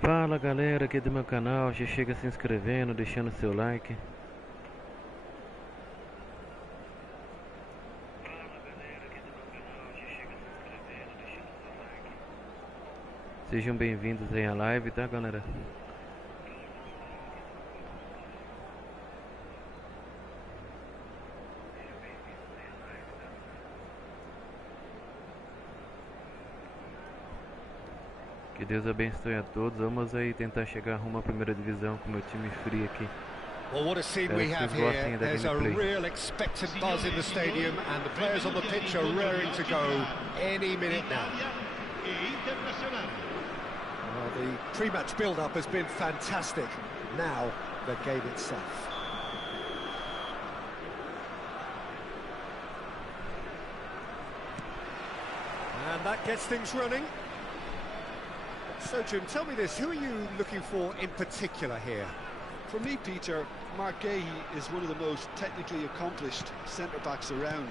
Fala galera aqui do meu canal, já chega se inscrevendo, deixando seu like. Sejam bem-vindos aí à live, tá galera? Que Deus abençoe a todos. Vamos aí tentar chegar rumo à primeira divisão com o meu time frio aqui. Well, what a scene we have here. There's a real expectant buzz in the stadium and the players on the pitch are raring to go any minute now. Well, the pre-match build-up has been fantastic. Now, the game itself. And that gets things running. So, Jim, tell me this, who are you looking for in particular here? For me, Peter, Mark Gahey is one of the most technically accomplished centre-backs around.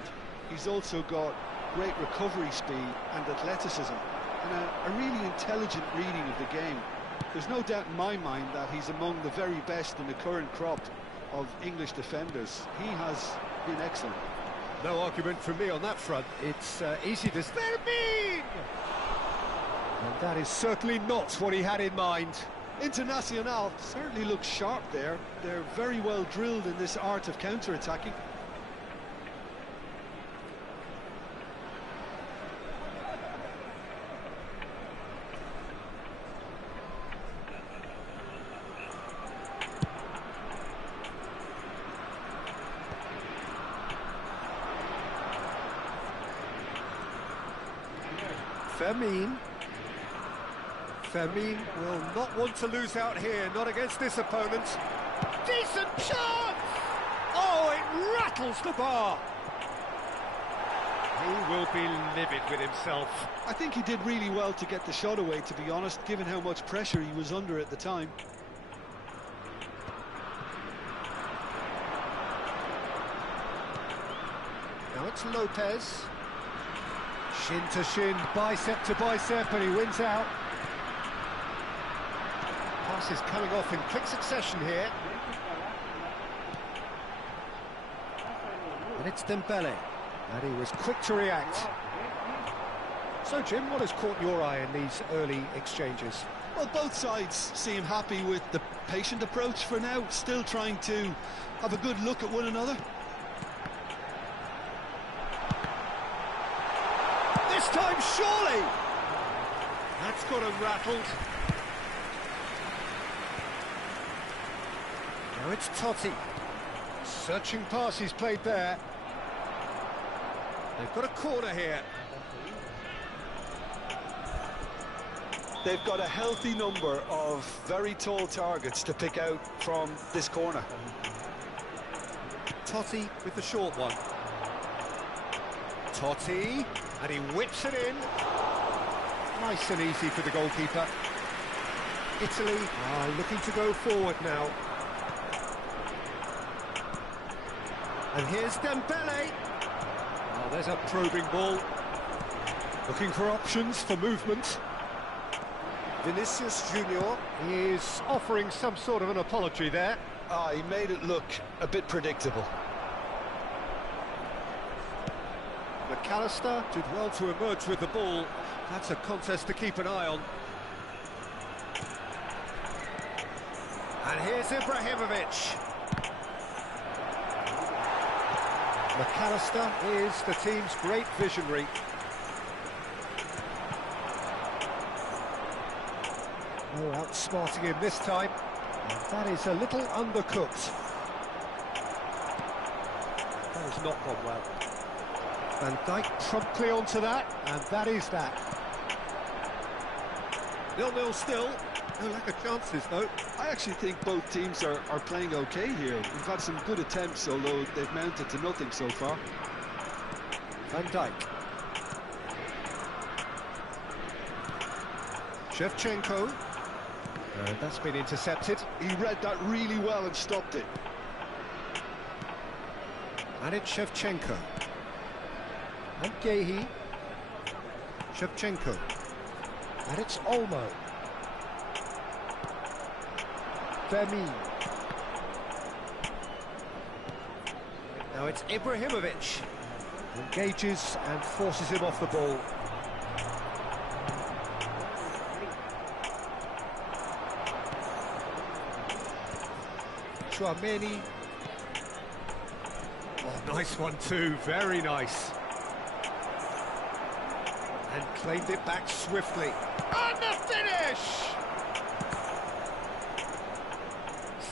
He's also got great recovery speed and athleticism, and a really intelligent reading of the game. There's no doubt in my mind that he's among the very best in the current crop of English defenders. He has been excellent. No argument from me on that front. It's easy to... Vermeer! And that is certainly not what he had in mind. Internacional certainly looks sharp there. They're very well drilled in this art of counter-attacking. Fermin will not want to lose out here, not against this opponent. Decent chance! Oh, it rattles the bar. He will be livid with himself. I think he did really well to get the shot away, to be honest, given how much pressure he was under at the time. Now it's Lopez. Shin to shin, bicep to bicep, and he wins out. Passes coming off in quick succession here. And it's Dembele, and he was quick to react. So, Jim, what has caught your eye in these early exchanges? Well, both sides seem happy with the patient approach for now, still trying to have a good look at one another. This time, surely! That's got him rattled. Now it's Totti. Searching pass he's played there. They've got a corner here. They've got a healthy number of very tall targets to pick out from this corner. Totti with the short one. Totti, and he whips it in. Nice and easy for the goalkeeper. Italy are looking to go forward now. And here's Dembele. Oh, there's a probing ball. Looking for options for movement. Vinicius Junior is offering some sort of an apology there. He made it look a bit predictable. McAllister did well to emerge with the ball. That's a contest to keep an eye on. And here's Ibrahimovic. McAllister is the team's great visionary. No outsmarting him this time. That is a little undercooked. That has not gone well. Van Dijk promptly onto that, and that is that. 0-0 still. No lack of chances, though. I actually think both teams are playing okay here. We've had some good attempts, although they've mounted to nothing so far. Van Dijk. Shevchenko. That's been intercepted. He read that really well and stopped it. And it's Shevchenko. And Gehi. Shevchenko. And it's Olmo. Vermeer. Now it's Ibrahimovic. Engages and forces him off the ball. Chouameni. Oh, nice one too, very nice. And claimed it back swiftly. And the finish!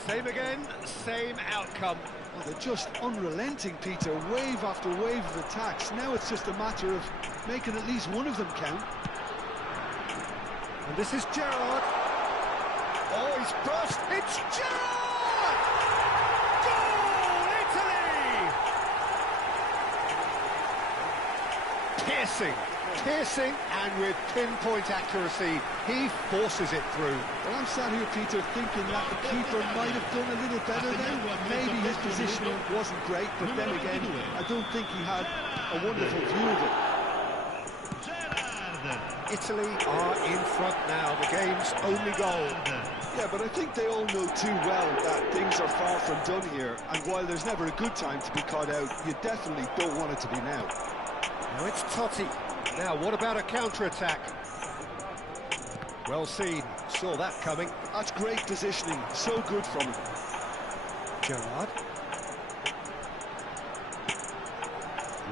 Same again, same outcome. Well, they're just unrelenting, Peter. Wave after wave of attacks. Now it's just a matter of making at least one of them count. And this is Gerrard. Oh, he's burst. It's Gerrard! Goal, Italy! Piercing, and with pinpoint accuracy, he forces it through. Well, I'm sat here, Peter, thinking that the keeper might have done a little better then. Maybe his positioning wasn't great, but then again, I don't think he had a wonderful view of it. Italy are in front now, the game's only goal. Yeah, but I think they all know too well that things are far from done here, and while there's never a good time to be caught out, you definitely don't want it to be now. Now it's Totti. Now, what about a counter-attack? Well seen. Saw that coming. That's great positioning. So good from him. Gerrard.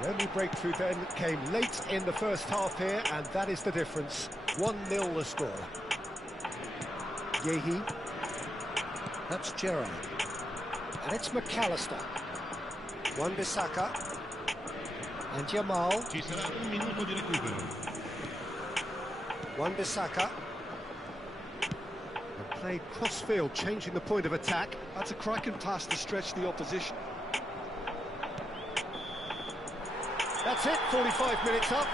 The only breakthrough then came late in the first half here, and that is the difference. 1-0 the score. Gehi. That's Gerrard. And it's McAllister. Wan-Bissaka. And Jamal. Ci sarà un minuto di recupero. Wan-Bissaka. And played cross-field, changing the point of attack. That's a cracking pass to stretch the opposition. That's it, 45 minutes up.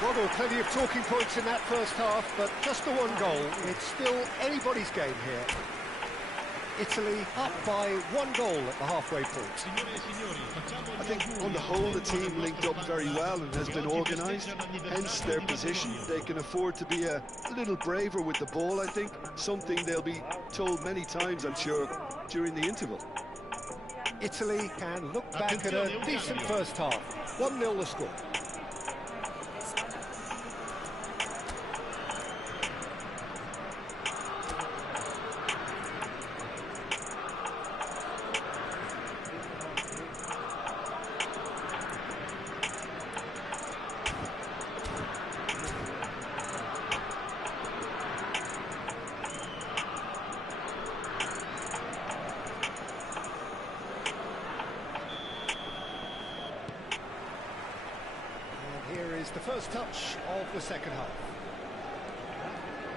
Well, there were plenty of talking points in that first half, but just the one goal. It's still anybody's game here. Italy up by 1 goal at the halfway point. I think on the whole the team linked up very well and has been organised, hence their position. They can afford to be a little braver with the ball, I think, something they'll be told many times, I'm sure, during the interval. Italy can look back at a decent first half. 1-0 the score. The first touch of the second half.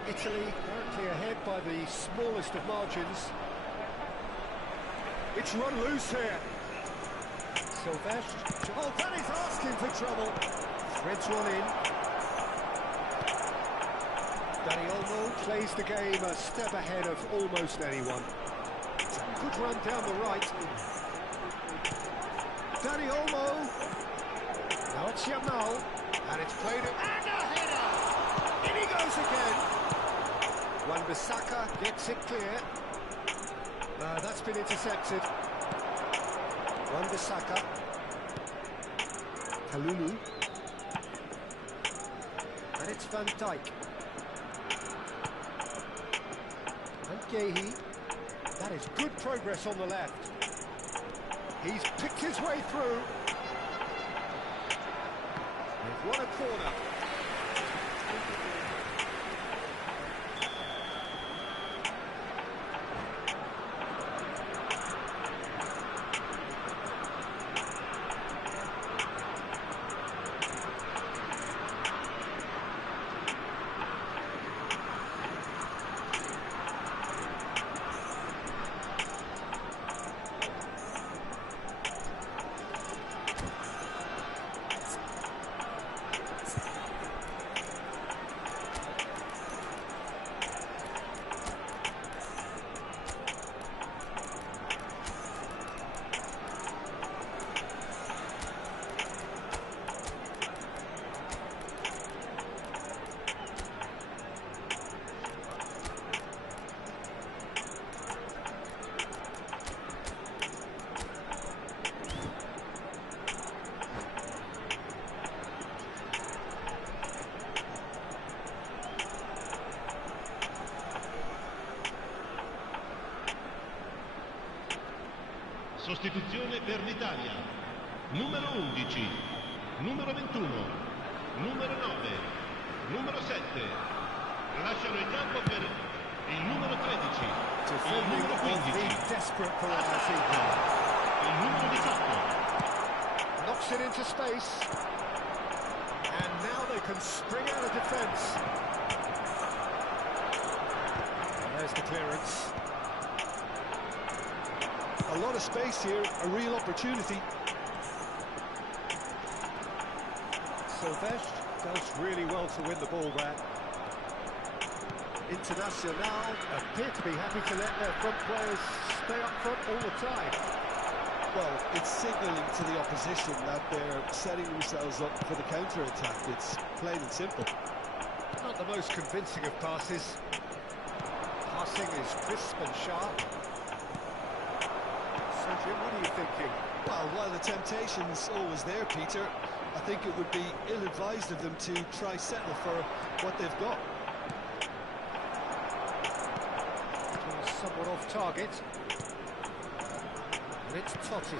Italy currently ahead by the smallest of margins. It's run loose here. Silvestre. Oh, that is asking for trouble. Threads one in. Dani Olmo plays the game a step ahead of almost anyone. Good run down the right. Dani Olmo. Now it's Jamal. And it's played it, and a header! In he goes again! Wan-Bissaka gets it clear. That's been intercepted. Wan-Bissaka. Kalulu. And it's Van Dijk. And Gehi. That is good progress on the left. He's picked his way through. What a corner. Sostituzione per l'Italia. Numero 11, numero 21, numero 9, numero 7. Lasciano il campo per il numero 13, il numero 15, il numero 18. Knocks it into space. And now they can spring out of defence. There's the clearance. A lot of space here, a real opportunity. Silvestre does really well to win the ball there. Internacional appear to be happy to let their front players stay up front all the time. Well, it's signalling to the opposition that they're setting themselves up for the counter-attack. It's plain and simple. Not the most convincing of passes. Passing is crisp and sharp. So, Jim, what are you thinking? Well, while the temptation's always there, Peter, I think it would be ill-advised of them to try settle for what they've got. Somewhat off target. And it's Totti.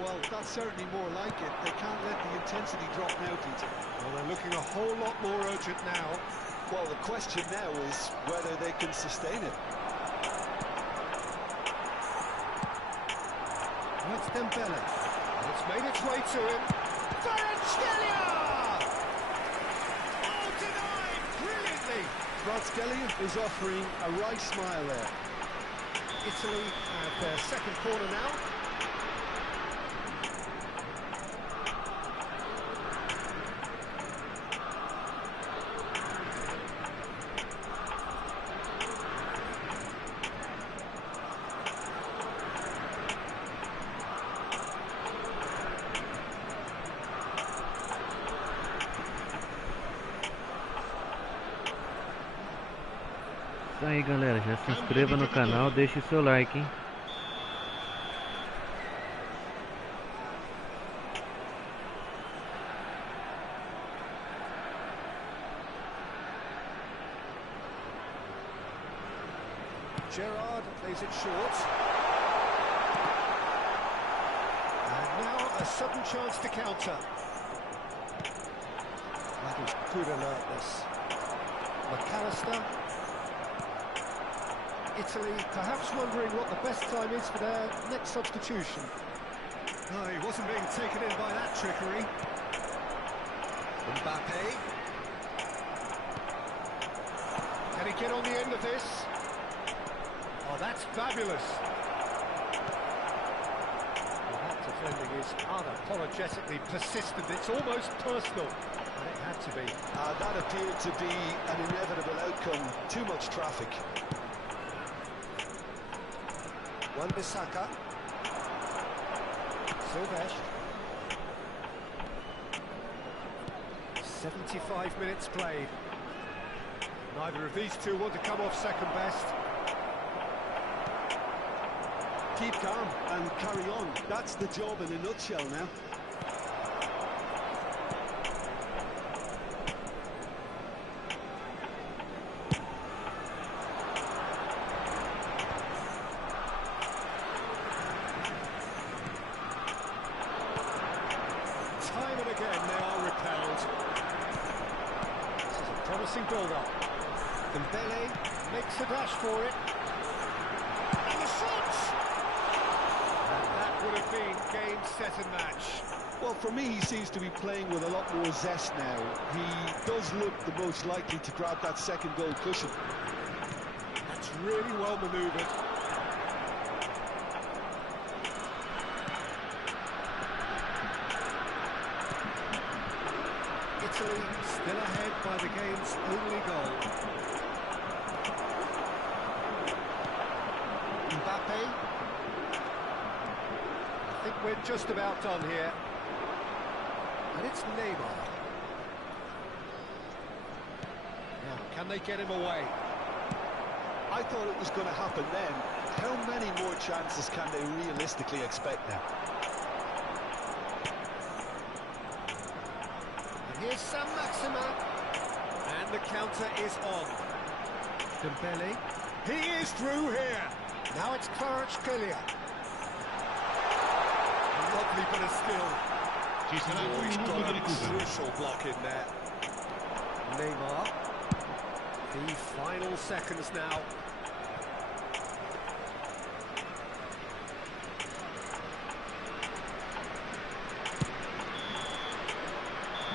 Well, that's certainly more like it. They can't let the intensity drop now, Peter. Well, they're looking a whole lot more urgent now. Well, the question now is whether they can sustain it. That's Dembele. And it's made its way to him. Kvaratskhelia! Oh, denied brilliantly! Kvaratskhelia is offering a right smile there. Italy have their second corner now. Isso aí, galera, já se inscreva no canal, deixe o seu like, hein? Gerrard plays it short. And now a sudden chance to counter. That is good alertness. McAllister. Italy perhaps wondering what the best time is for their next substitution. Oh, he wasn't being taken in by that trickery. Mbappe. Can he get on the end of this? Oh, that's fabulous. Well, that defending is unapologetically persistent. It's almost personal. And it had to be. That appeared to be an inevitable outcome. Too much traffic. Wan-Bissaka. Silvestre. 75 minutes played. Neither of these two want to come off second best. Keep calm and carry on. That's the job in a nutshell now. Time and again they are repelled. This is a promising build-up. Dembele makes a dash for it. And the shot! And that would have been game, set and match. Well, for me, he seems to be playing with a lot more zest now. He does look the most likely to grab that second goal cushion. That's really well manoeuvred. Italy still ahead by the game's only goal. Mbappe. I think we're just about done here. And it's Neymar. Now, can they get him away? I thought it was going to happen then. How many more chances can they realistically expect now? And here's Sam Maxima. And the counter is on. Dembele. He is through here. Now it's Kvaratskhelia. lovely bit of skill. Ci sarà Oh, un he's minuto got di a recupero. crucial block in there. Neymar. The final seconds now.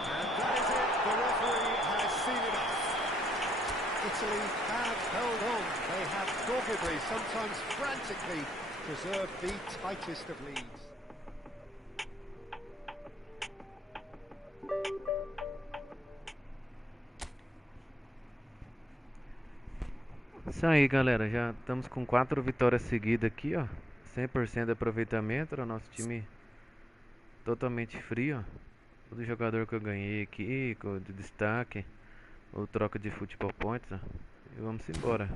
And that is it. The referee has seen enough. Italy have held on. They have doggedly, sometimes frantically, preserved the tightest of leads. Isso aí, galera, já estamos com 4 vitórias seguidas aqui, ó. 100% de aproveitamento, o nosso time totalmente frio, ó. Todo jogador que eu ganhei aqui, de destaque, ou troca de futebol points, ó. E vamos embora.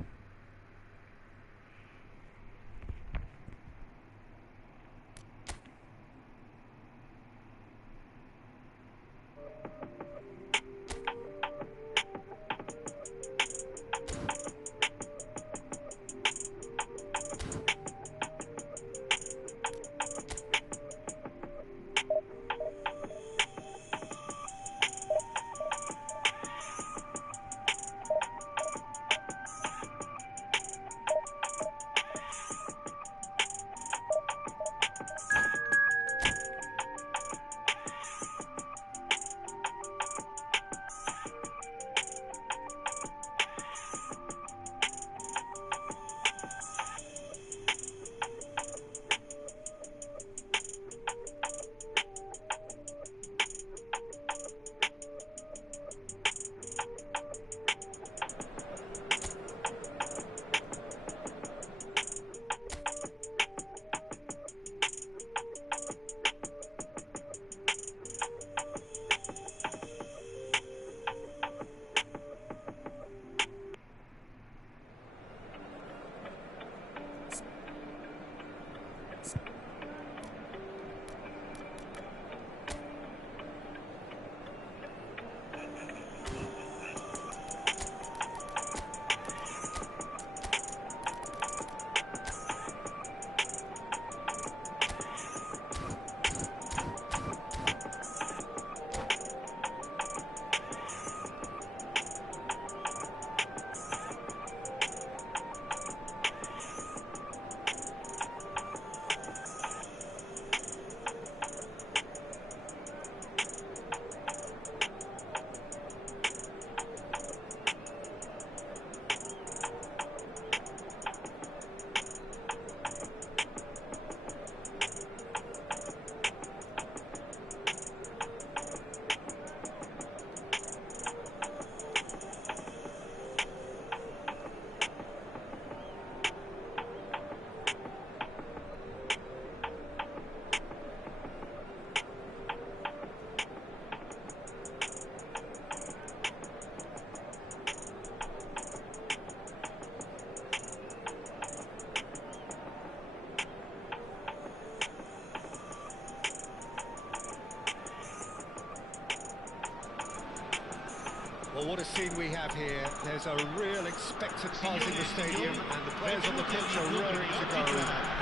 Well, what a scene we have here. There's a real expected buzz in the stadium, and the players on the pitch are raring to go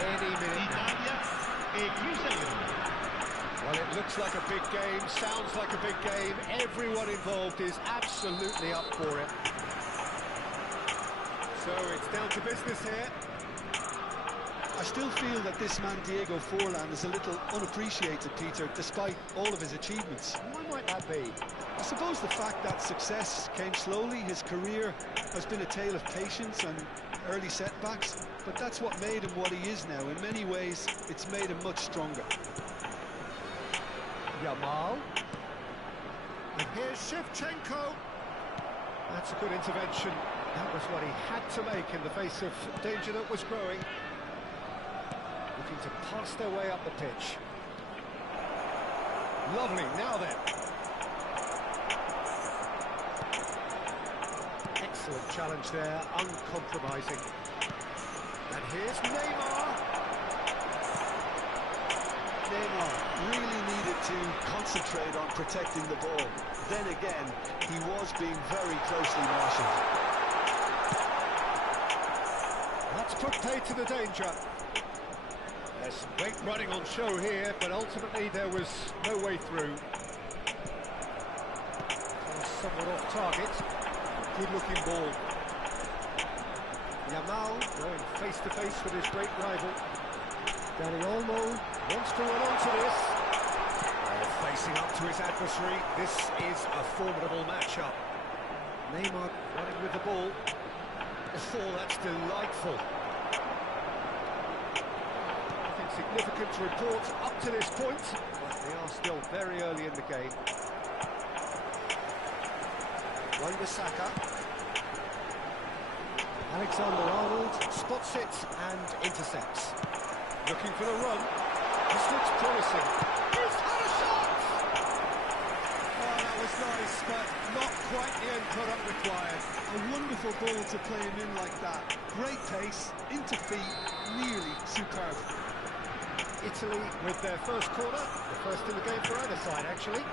any minute now. Well, it looks like a big game, sounds like a big game. Everyone involved is absolutely up for it. So it's down to business here. I still feel that this man Diego Forlan is a little unappreciated, Peter, despite all of his achievements. Why might that be? I suppose the fact that success came slowly, his career has been a tale of patience and early setbacks, but that's what made him what he is now. In many ways, it's made him much stronger. Yamal. And here's Shevchenko. That's a good intervention. That was what he had to make in the face of danger that was growing. Looking to pass their way up the pitch. Lovely, now then. Excellent challenge there, uncompromising. And here's Neymar. Neymar really needed to concentrate on protecting the ball. Then again, he was being very closely marshalled. That's put pay to the danger. There's some great running on show here, but ultimately there was no way through. Somewhat off target. Good looking ball. Yamal going face to face with his great rival. Dani Olmo wants to run onto this. Facing up to his adversary, this is a formidable matchup. Neymar running with the ball. Oh, that's delightful. Nothing significant to report up to this point, but they are still very early in the game. Wan-Bissaka. Alexander-Arnold spots it and intercepts. Looking for the run. This looks promising. He's had a shot! Oh, that was nice, but not quite the end product required. A wonderful ball to play him in like that. Great pace, into feet, really superb. Italy with their first corner. The first in the game for either side, actually.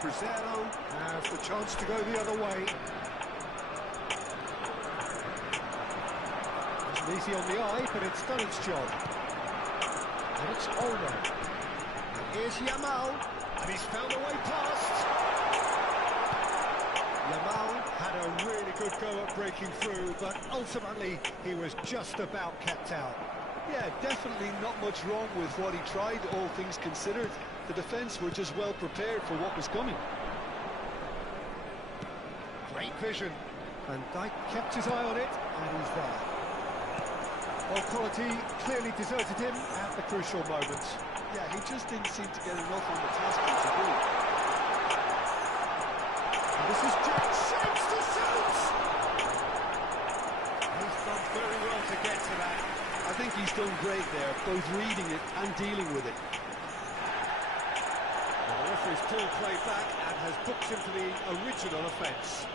Brazero has the chance to go the other way. Wasn't easy on the eye, but it's done its job. And it's Olmo. And here's Yamal, and he's found a way past. Yamal had a really good go at breaking through, but ultimately he was just about kept out. Yeah, definitely not much wrong with what he tried, all things considered. The defence were just well prepared for what was coming. Great vision. Van Dijk kept his eye on it, and he's there. Well, quality clearly deserted him at the crucial moment. Yeah, he just didn't seem to get enough on the task to do. And this is Jack shapes to shoot! He's done very well to get to that. I think he's done great there, both reading it and dealing with it. Well, the referee's pulled play back and has booked him for the original offence.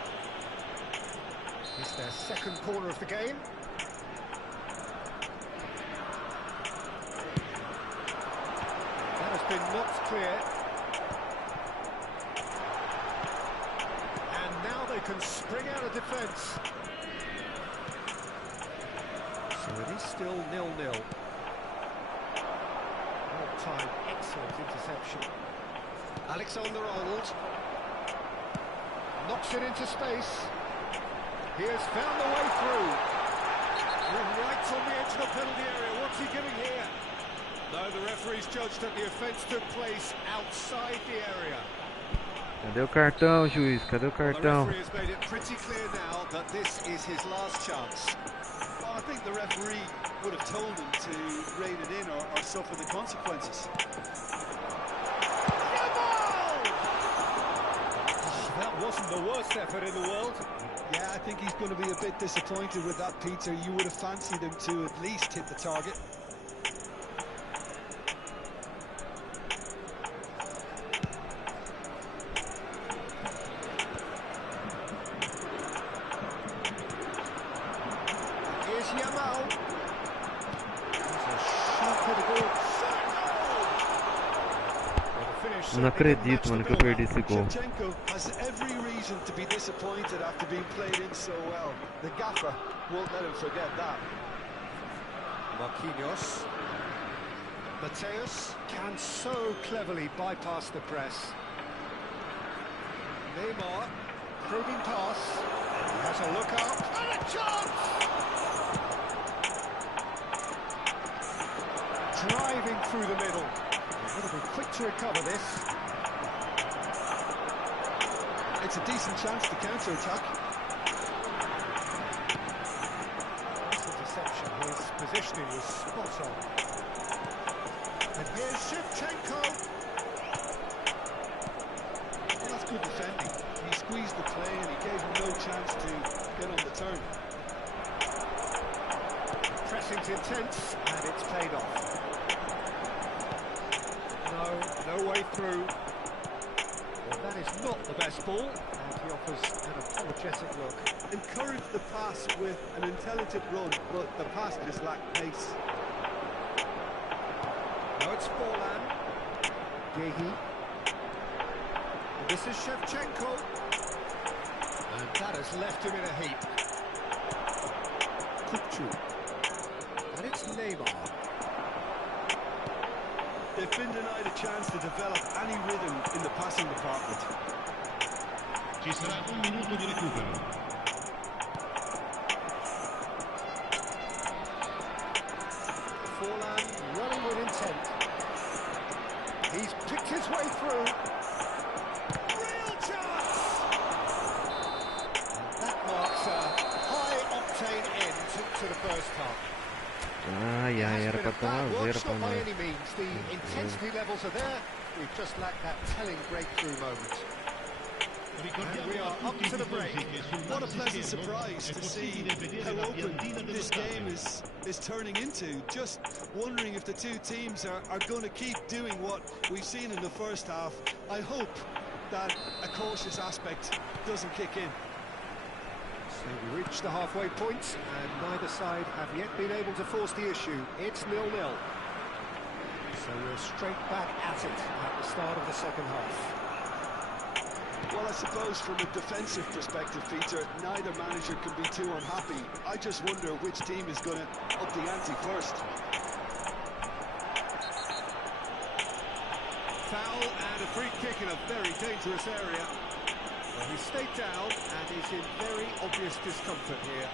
It's their second corner of the game. That has been knocked clear. And now they can spring out of defence. So it is still 0-0. All-time excellent interception. Alexander-Arnold knocks it into space. He has found the way through. Right on the edge of the penalty area. What's he giving here? No, the referee's judged that the offence took place outside the area. Cadê o cartão, juiz? Cadê o The cartão? referee has made it pretty clear now that this is his last chance. Well, I think the referee would have told him to rein it in or suffer the consequences. That wasn't the worst effort in the world. Yeah, I think he's going to be a bit disappointed with that, Peter. You would have fancied him to at least hit the target. Here's Yamal. He's a sharp hit of ball. Não acredito, mano, que eu perdi esse gol. Shevchenko has every reason to be disappointed after being played in so well. The gaffer won't let him forget that. Marquinhos. Mateus can so cleverly bypass the press. Neymar, probing pass. He has a look up and a chance! Driving through the middle. He's got to be quick to recover this. It's a decent chance to counter-attack. Nice interception. His positioning was spot on. And here's Shevchenko. Well, that's good defending. He squeezed the play and he gave him no chance to get on the turn. Pressing's intense and it's paid off. No way through. Well, that is not the best ball, and he offers an apologetic look. Encouraged the pass with an intelligent run, but the pass just lacked pace. Now it's Forlan. Gehi. This is Shevchenko. And that has left him in a heap. Kupchu. And it's Neymar. They've been denied a chance to develop any rhythm in the passing department. Ci sarà un minuto di recupero. Forlan running with intent. He's picked his way through. Real chance! And that marks a high-octane end to the first half. Ai, ai, era pra estar 1 a 0 pra Not by nós. any means. The intensity levels are there. We've just lacked that telling breakthrough moment. And we are up to the break. What a pleasant surprise to see how open this game is turning into. Just wondering if the two teams are going to keep doing what we've seen in the first half. I hope that a cautious aspect doesn't kick in. So we reached the halfway point, and neither side have yet been able to force the issue. It's 0-0. So we're straight back at it at the start of the second half. Well, I suppose from a defensive perspective, Peter, neither manager can be too unhappy. I just wonder which team is going to up the ante first. Foul and a free kick in a very dangerous area. Well, he stayed down and is in very obvious discomfort here.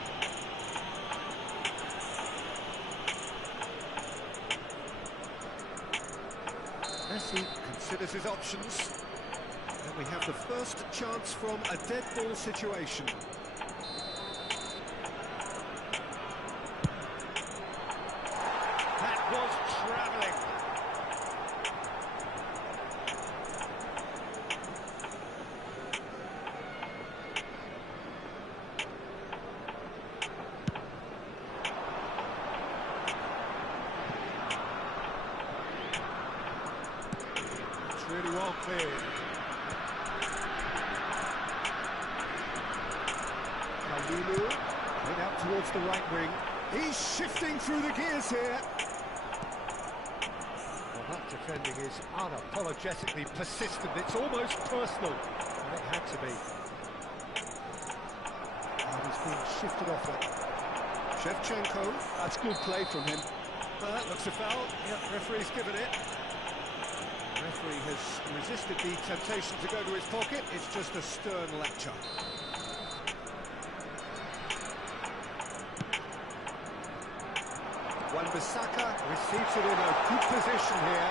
Messi considers his options. And we have the first chance from a dead ball situation. That was travelling. It's really well cleared. Head out towards the right wing. He's shifting through the gears here. Well, that defending is unapologetically persistent. It's almost personal. And it had to be. And he's being shifted off it. Shevchenko. That's good play from him. Well, that looks a foul. Yep, referee's given it. The referee has resisted the temptation to go to his pocket. It's just a stern lecture. Wan-Bissaka receives it in a good position here.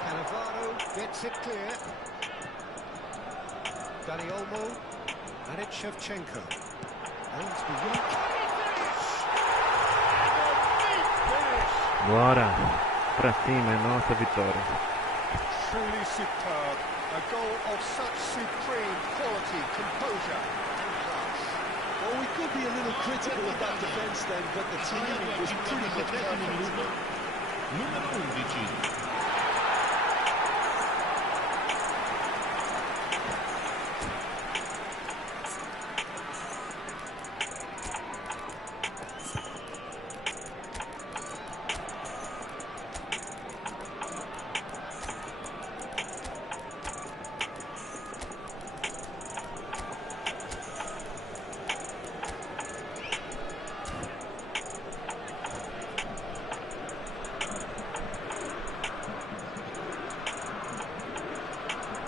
Cannavaro gets it clear. Dani Olmo, and it's Shevchenko. Aims beyond. Bora! Pra cima, é nossa vitória. Truly superb. A goal of such supreme quality, composure and class. Well, we could be a little critical of that defence then, but the timing was pretty much perfect. Numero 11.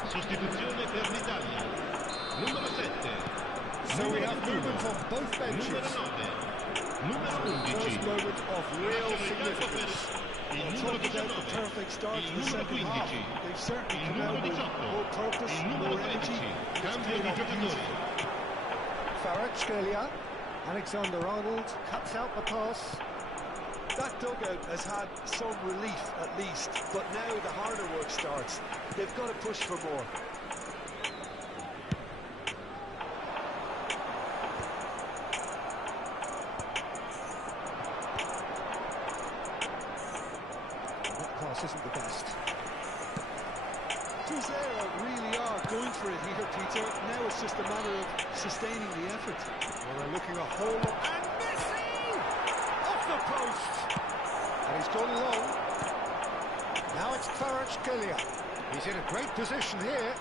Sostituzione per l'Italia. Numero 7. So we have movement on both benches. Numero 9. Numero 11. First moment of real significance. Il We'll numero talk about the 19. perfect start to Il the numero second half. 15. They've certainly Il come numero out with 18. more purpose, Il numero more energy. 13. Cambio di giocatore. Kvaratskhelia. Alexander-Arnold cuts out the pass. That dugout has had some relief at least, but now the harder work starts. They've got to push for more. That pass isn't the best. Tuzera really are going for it here, Peter. Now it's just a matter of sustaining the effort. Well, they're looking a whole lot. And Messi! Off the post! And he's gone long. Now it's Kvaratskhelia. He's in a great position here.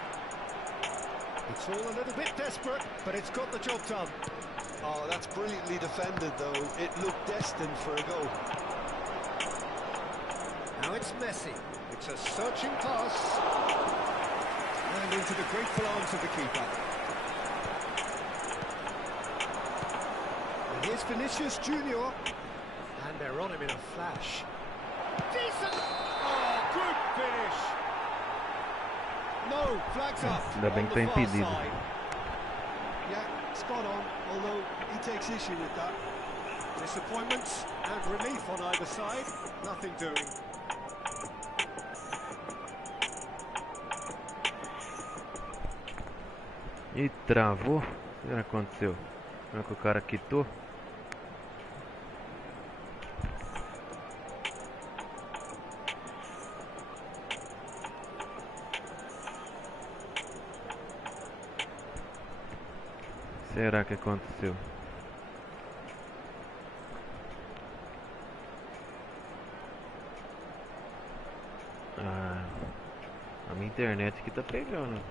It's all a little bit desperate, but it's got the job done. Oh, that's brilliantly defended, though. It looked destined for a goal. Now it's Messi. It's a searching pass. And into the grateful arms of the keeper. And here's Vinicius Junior. And they're on him in a flash. Decent! Oh, good finish! No, flags up Ainda bem on que the tá far impedido. side. Yeah, spot on, although he takes issue with that. Disappointments and relief on either side. Nothing doing. Ih, travou? O que aconteceu? Será que o cara quitou? Será que aconteceu? Ah, a minha internet aqui tá pegando.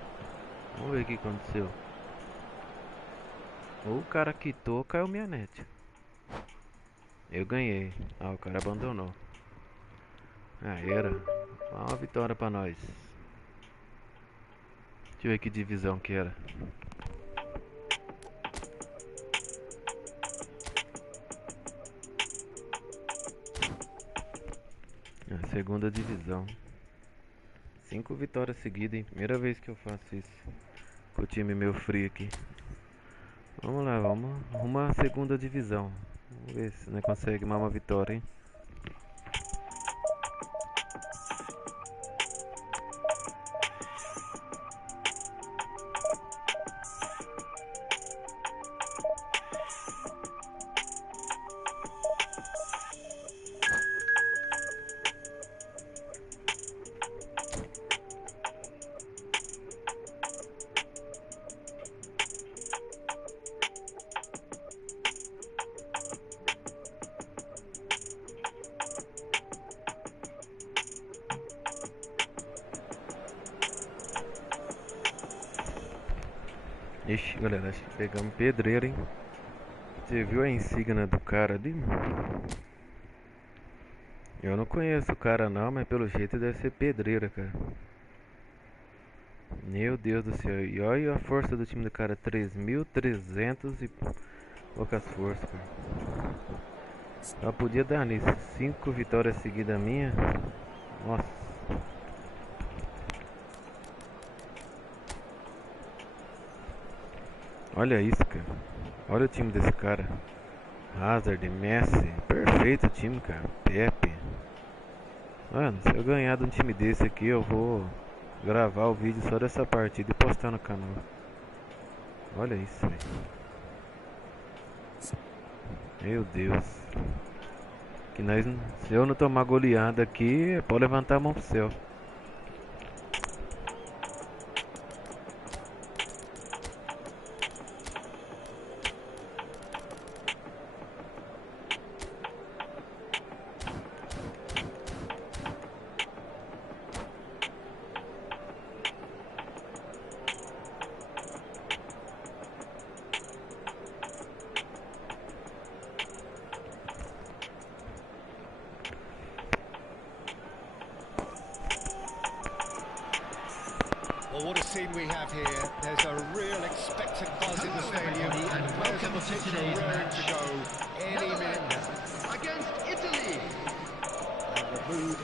Vamos ver o que aconteceu. Ou o cara quitou ou caiu minha net. Eu ganhei. Ah, o cara abandonou. Ah, era. Uma vitória pra nós. Deixa eu ver que divisão que era. A segunda divisão. 5 vitórias seguidas, hein? Primeira vez que eu faço isso com o time meu frio aqui. Vamos lá, vamos arrumar a segunda divisão. Vamos ver se nós conseguimos mais uma vitória, hein? Ixi, galera, acho que pegamos pedreiro, hein? Você viu a insígnia do cara ali? Eu não conheço o cara não, mas pelo jeito deve ser pedreira, cara. Meu Deus do céu. E olha a força do time do cara, 3.300 e poucas forças, cara. Só podia dar nisso. 5 vitórias seguidas minha. Nossa. Olha isso, cara. Olha o time desse cara. Hazard, Messi. Perfeito o time, cara. Pepe. Mano, se eu ganhar de um time desse aqui, eu vou gravar o vídeo só dessa partida e postar no canal. Olha isso, velho. Meu Deus. Que nós, se eu não tomar goleada aqui, pode levantar a mão pro céu. Well, what a scene we have here. There's a real expectant buzz in the stadium, and the players on the pitch are raring to go any minute now. Against Italy. And the mood